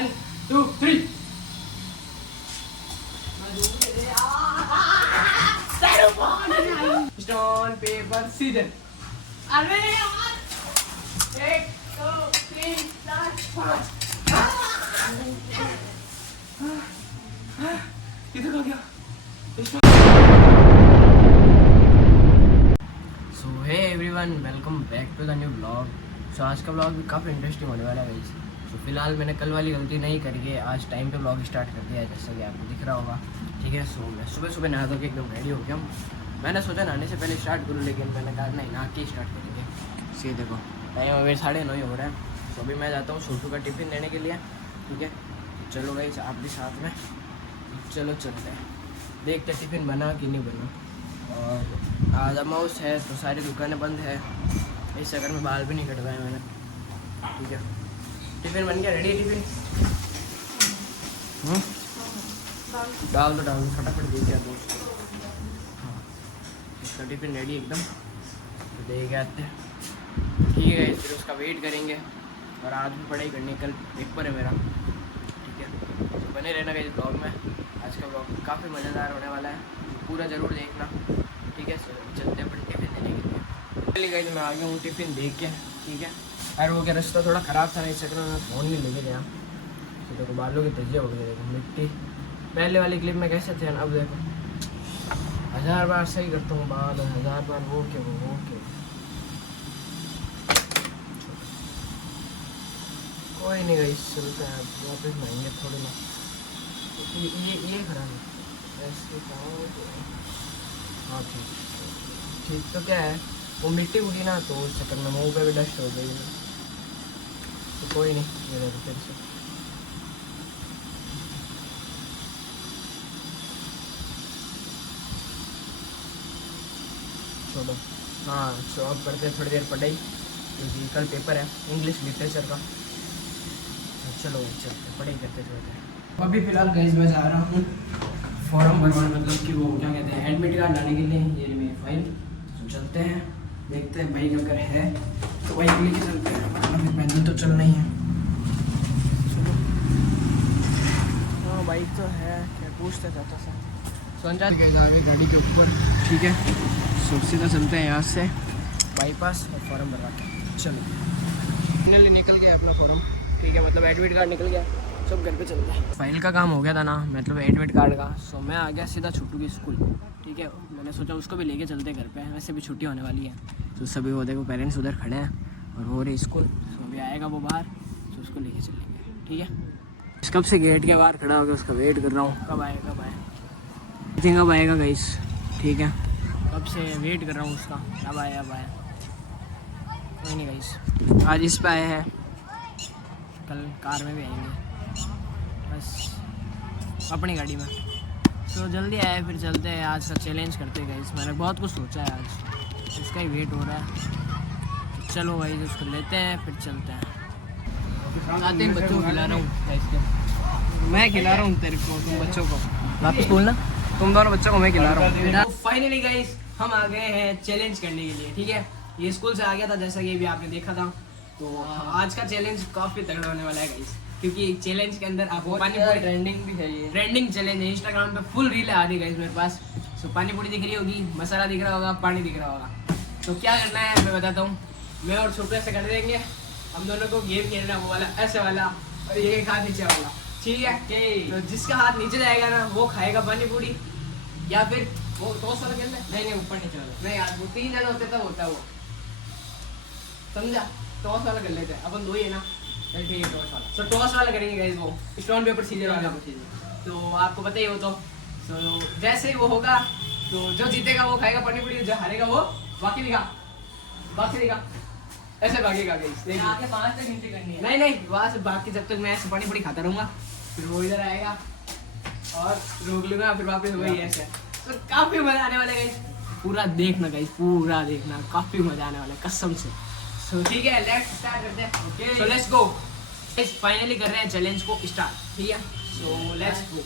1 2 3 stone paper scissor. अरे यार 1 2 3 4 5 किधर हो गया? So hey everyone, welcome back to the new blog. So आज का ब्लॉग भी काफ़ी इंटरेस्टिंग होने वाला है गाइस। सो फिलहाल मैंने कल वाली गलती नहीं करके आज टाइम पे ब्लॉग स्टार्ट कर दिया है, जैसा कि आपको दिख रहा होगा। ठीक है, सो मैं सुबह सुबह नहा धो के एकदम रेडी हो गया हूँ। मैंने सोचा नहाने से पहले स्टार्ट करूँ, लेकिन मैंने कहा नहीं, नहा के स्टार्ट करेंगे। सी देखो टाइम अभी 9:30 हो रहा है। तो अभी मैं जाता हूँ छोटू का टिफ़िन देने के लिए। ठीक है, तो चलो गाइस आप भी साथ में चलो चलते हैं, देखते टिफ़िन बना कि नहीं बना। और आज अमाउस है तो सारी दुकानें बंद है, इस चक्कर में बाल भी नहीं कटवाए मैंने। ठीक है, टिफ़िन बन गया, रेडी है टिफ़िन। डाल दो फटाफट दे दिया दोस्त। हाँ, इसका टिफ़िन रेडी एकदम, तो दे के आते हैं। ठीक है, फिर उसका वेट करेंगे। और आज भी पढ़ाई करनी है, कल पेपर है मेरा। ठीक है, तो बने रहना इस ब्लॉग में। आज का ब्लॉग काफ़ी मज़ेदार होने वाला है, पूरा ज़रूर देखना। ठीक है, चलते हैं अपन टिफ़िन देने के लिए। पहले गई तो मैं आ गया हूँ टिफ़िन देख के। ठीक है, और वो क्या रास्ता थोड़ा ख़राब था, नहीं चक्कर में फ़ोन नहीं लेके गया। तो देखो बालों की तजिया हो गई, देखो मिट्टी। पहले वाली क्लिप में कैसे थे, अब देखो 1000 बार सही करता हूँ बाल, 1000 बार वो क्या। कोई नहीं गई, चलते हैं वापस महंगे थोड़े ना। ये खराब है ऐसे। हाँ ठीक तो क्या है, वो मिट्टी उड़ी ना, तो उस चक्कर में मुँह पे भी डस्ट हो गई। तो कोई नहीं, ये देखो फिर से। छोड़ो, हाँ सो अब करते हैं थोड़ी देर पढ़ाई, क्योंकि कल पेपर है इंग्लिश लिटरेचर का। चलो चलते पढ़ाई करते थोड़ी देर। अभी फ़िलहाल गाइस मैं जा रहा हूँ फॉर्म भरवाने, मतलब कि वो क्या कहते हैं, एडमिट कार्ड लाने के लिए। ये मेरी फाइल। तो चलते हैं, देखते हैं बाइक अगर है तो बाइक लेके चलते हैं, वरना फिर पैदल तो चलना ही है। चलो, हाँ बाइक तो है, क्या पूछते जाता सा सोचा गाड़ी के ऊपर। ठीक है, सो सीधा चलते हैं यहाँ से बाईपास और फॉर्म भरवा के। चलो फाइनली निकल गया अपना फॉर्म। ठीक है, मतलब एडमिट कार्ड निकल गया, सब घर पे चलते हैं। फाइल का काम हो गया था ना, मतलब एडमिट कार्ड का। सो मैं आ गया सीधा छोटू की स्कूल। ठीक है, मैंने सोचा उसको भी लेके चलते घर पे, वैसे भी छुट्टी होने वाली है। तो सभी वो देखो पेरेंट्स उधर खड़े हैं और वो रहे स्कूल। सो अभी आएगा वो बाहर, तो उसको लेके चलेंगे। ठीक है, कब से गेट के बाहर खड़ा होकर उसका वेट कर रहा हूँ, कब आएगा गाइस। ठीक है, कब से वेट कर रहा हूँ उसका, अब आया। कोई नहीं गाइस, आज इस पे आए हैं, कल कार में भी आएंगे, बस अपनी गाड़ी में। तो जल्दी आए, फिर चलते हैं। आज का चैलेंज करते हैं गाइस, मैंने बहुत कुछ सोचा है आज, इसका ही वेट हो रहा है। तो चलो भाई उसको लेते हैं, फिर चलते हैं। आते हैं, बच्चों को खिला रहा हूँ गाइस, मैं खिला रहा हूँ तेरे को, तुम बच्चों को वापस बोलना, तुम दोनों बच्चों को मैं खिला रहा हूँ। तो फाइनली गाइस हम आ गए हैं चैलेंज करने के लिए। ठीक है, ये स्कूल से आ गया था, जैसा कि भी आपने देखा था। तो आज का चैलेंज काफ़ी तगड़ा होने वाला है गाइस, क्योंकि चैलेंज के अंदर आपको पानी पूरी ट्रेंडिंग भी है। ये ट्रेंडिंग चैलेंज है, इंस्टाग्राम पे फुल रील आ रही है गाइस मेरे पास। सो पानी पूरी दिख रही होगी, मसाला दिख रहा होगा, पानी दिख रहा होगा। तो क्या करना है मैं बताता हूँ। मैं और छोटू ऐसे कर देंगे, हम दोनों को गेम खेलना, वो वाला ऐसे वाला और ये एक हाथ नीचे वाला। ठीक है, तो जिसका हाथ नीचे जाएगा ना वो खाएगा पानी पूरी, या फिर वो टॉस वाला खेलना है। नहीं ऊपर नीचे वाला नहीं यार, वो 3 जन होते तब होता है वो, समझा। टॉस वाला कर लेते हैं, अपन 2 ही है ना। चल ठीक है, टॉस वाला। सो टॉस वाला करेंगे गाइस, वो स्टोन पेपर सीजर वाला। तो आपको पता ही हो। तो जैसे ही वो होगा तो जो जीतेगा वो खाएगा पानी पूरी, जो हारेगा वो बाकी दिखा ऐसे भागेगा गाइस। आगे 5 तक एंट्री करनी है। नहीं वहाँ से बाकी, जब तक मैं ऐसे पानी पूरी खाता रहूँगा, फिर वो इधर आएगा और रोक लूँगा, फिर वापस वही ऐसे। तो काफ़ी मज़ा आने वाला है गाइस, पूरा देखना गाइस, पूरा देखना, काफ़ी मज़ा आने वाला है कसम से। सो ठीक है, लेट्स स्टार्ट करते हैं। Okay, so let's go. Finally कर रहे हैं चैलेंज को स्टार्ट। ठीक है, so let's go.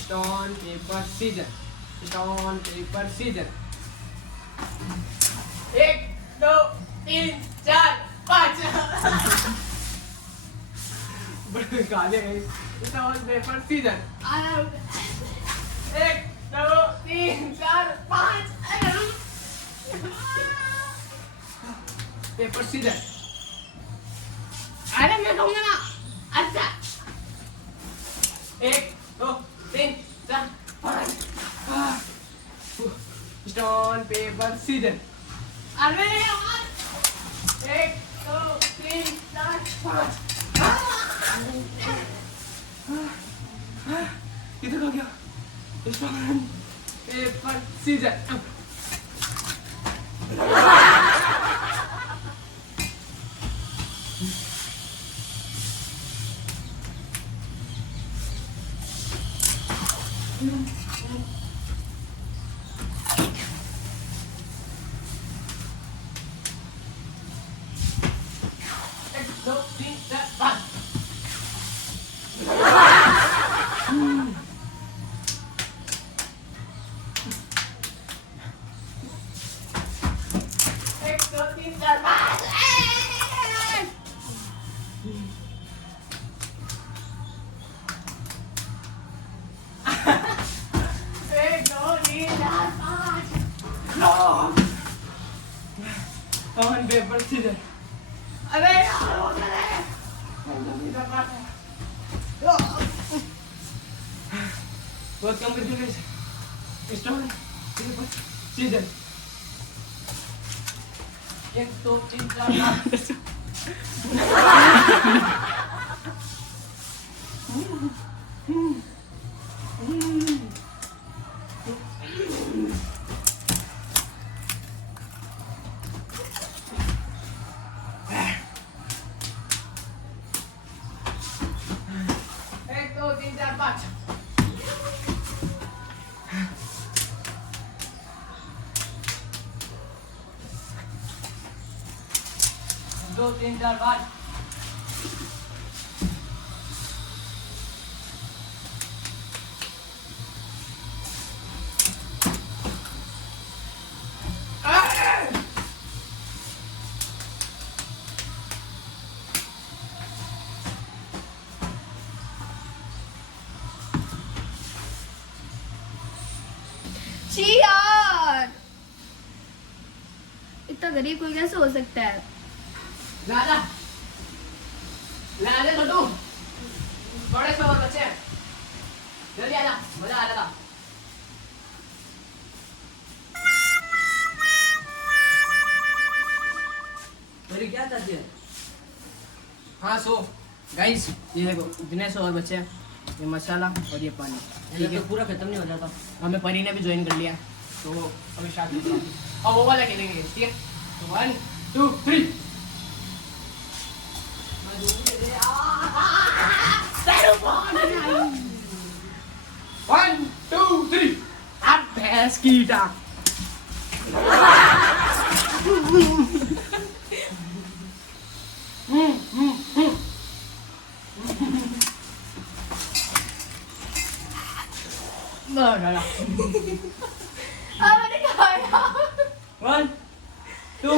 Stone paper scissor, 1 2 3 4 5। गाले गई stone paper scissor 1 2 3 4 5 paper scissor अरे मैं कहूँगा ना अच्छा 1 2 3 4 5 स्टोन पेपर सीजर अरे 1 2 3 4 5 किधर हो गया stone paper scissor on paper scissor अरे यार बहुत कम कर दिया स्टोन पेपर सीजर 1 2 3 4 2 3 4 5 छी यार, इतना गरीब कोई कैसे हो सकता है? लाला लाला छोटू बड़े से और बच्चे हैं जल्दी आजा मजा आ रहा था मेरी क्या चाहती है? हाँ सो गाइस ये देखो इतने से और बच्चे हैं ये मसाला और ये पानी ठीक है, पूरा खत्म नहीं हो जाता। हमें परी ने भी ज्वाइन कर लिया तो अभी स्टार्ट करते हैं और वो वाला खेलेंगे ठीक है तो 1 2 3 1 2 3 अब भैंस की टांग मैंने खाया। 1 2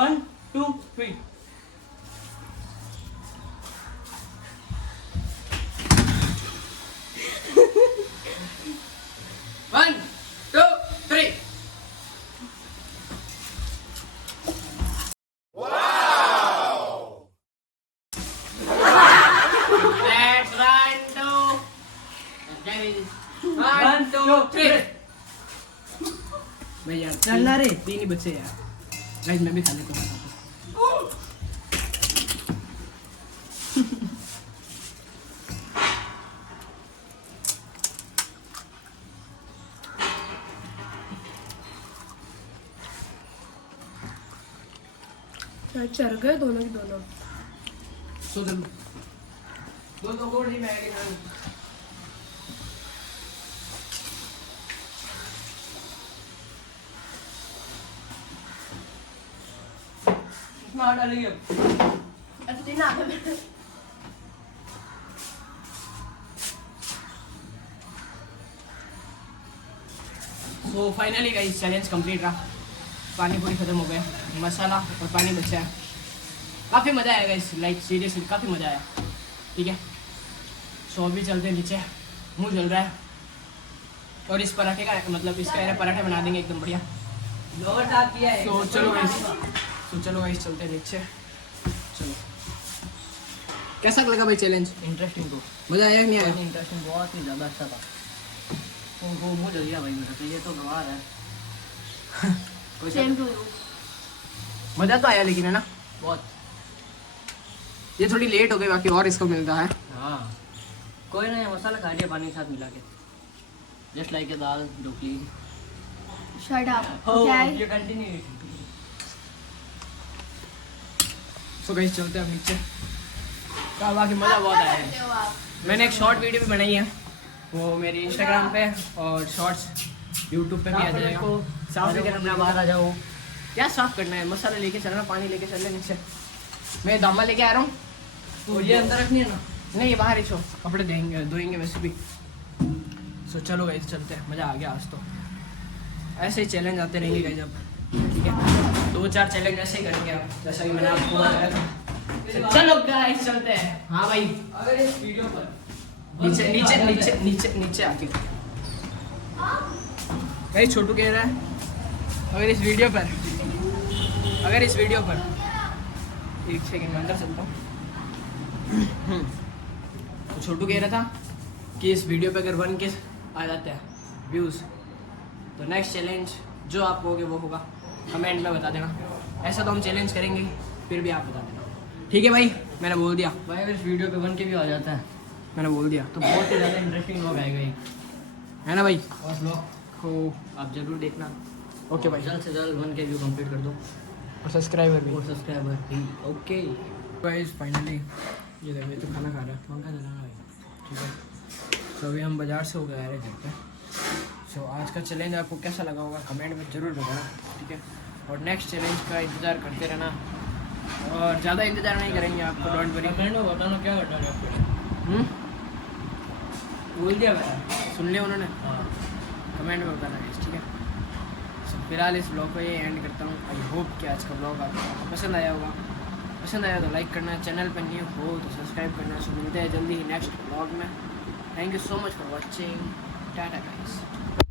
1 2 3 1 2 3 Let's run to 1 2 3 मैं यार चल ना रे। तीन ही बच्चे यार गाइस मैं भी खा लेता हूँ चढ़ गए दोनों के दोनों। सो दो दो गोड़ ही मैं आगे खा लूँ कितना डालेंगे अब? अच्छा तीन आ गए। So finally guys challenge complete रहा पानी पूरी खत्म हो गया मसाला और पानी बचा है काफ़ी मज़ा आया गाइस, लाइक सीरियसली काफ़ी मज़ा आया। ठीक है, सो अभी चलते हैं नीचे, मुँह जल रहा है। और इस पराठे का मतलब इसका पराठे बना देंगे एकदम बढ़िया। लोअर टॉप किया है। तो चलो गाइस चलते हैं नीचे। चलो, कैसा लगा भाई चैलेंज? इंटरेस्टिंग तो मज़ा आया कि नहीं आया? इंटरेस्टिंग बहुत ही ज़्यादा अच्छा था। वो मुँह जल गया भाई मेरा, तो ये तो गवार है। कोई सेम टू यू। मज़ा तो आया लेकिन, है ना? बहुत। ये थोड़ी लेट हो गई, बाकी और इसको मिलता है। हाँ, कोई नहीं, मसाला खा लिया पानी के साथ मिला के, just like dal dhokli. Shut up. Oh, क्या है? you continue. सो गाइस चलते हैं अब नीचे। तो बाकी मज़ा बहुत आया है। करते हो आप? मैंने एक शॉर्ट वीडियो भी बनाई है, वो मेरी इंस्टाग्राम पे और शॉर्ट्स यूट्यूब पे भी आ जाएगा। साफ भी करना, बाहर आ जाओ। क्या साफ करना है? मसाला लेके चलना, पानी लेके चलना नीचे। मैं दामा लेके आ रहा हूँ। तो ये अंदर रखनी है ना? नहीं, बाहर ही छो, कपड़े धोएंगे वैसे भी। सो चलो गाइस चलते हैं, मज़ा आ गया आज तो। ऐसे ही चैलेंज आते रहेंगे गाइस अब, ठीक है? 2-4 चैलेंज ऐसे ही करेंगे आप, जैसा कि मैंने आपको बताया था। चलो गाइस चलते हैं। हाँ भाई, अगर इस वीडियो पर नीचे नीचे नीचे नीचे नीचे आके गाइस छोटू कह रहा है अगर इस वीडियो पर एक सेकंड में अंदर चलता हूँ। तो छोटू कह रहा था कि इस वीडियो पे अगर 1 के आ जाते हैं व्यूज़, तो नेक्स्ट चैलेंज जो आप कहोगे वो होगा, कमेंट में बता देना। ऐसा तो हम चैलेंज करेंगे, फिर भी आप बता देना, ठीक है भाई? मैंने बोल दिया भाई, अगर इस वीडियो पे 1 के भी आ जाता है मैंने बोल दिया, तो बहुत ही ज़्यादा इंटरेस्टिंग लोग आएगा ये, है ना भाई? और ब्लॉग को आप जरूर देखना। ओके भाई, जल्द से जल्द 1 के व्यू कंप्लीट कर दो, और सब्सक्राइबर भी। और सब्सक्राइबर भी। ओके गाइस फाइनली ये देखो, ये तो खाना खा रहा है, पंखा चलाना भाई, ठीक है? तो अभी हम बाज़ार से होकर आ रहे हैं घर पे। सो आज का चैलेंज आपको कैसा लगा होगा कमेंट में ज़रूर बताना, ठीक है? और नेक्स्ट चैलेंज का इंतज़ार करते रहना, और ज़्यादा इंतज़ार नहीं करेंगे आपको, डोंट वरी। कमेंट में बताना क्या करना है आपको। बोल दिया मैंने, सुन लिया उन्होंने? हाँ। कमेंट में बताना गाइस, ठीक है? सो फिलहाल इस ब्लॉग को ये एंड करता हूँ। आई होप कि आज का ब्लॉग आपको पसंद आया होगा। पसंद आया तो लाइक करना, चैनल पर न्यू हो तो सब्सक्राइब करना। सो मिलते हैं जल्दी ही नेक्स्ट ब्लॉग में। Thank you so much for watching. Tata guys.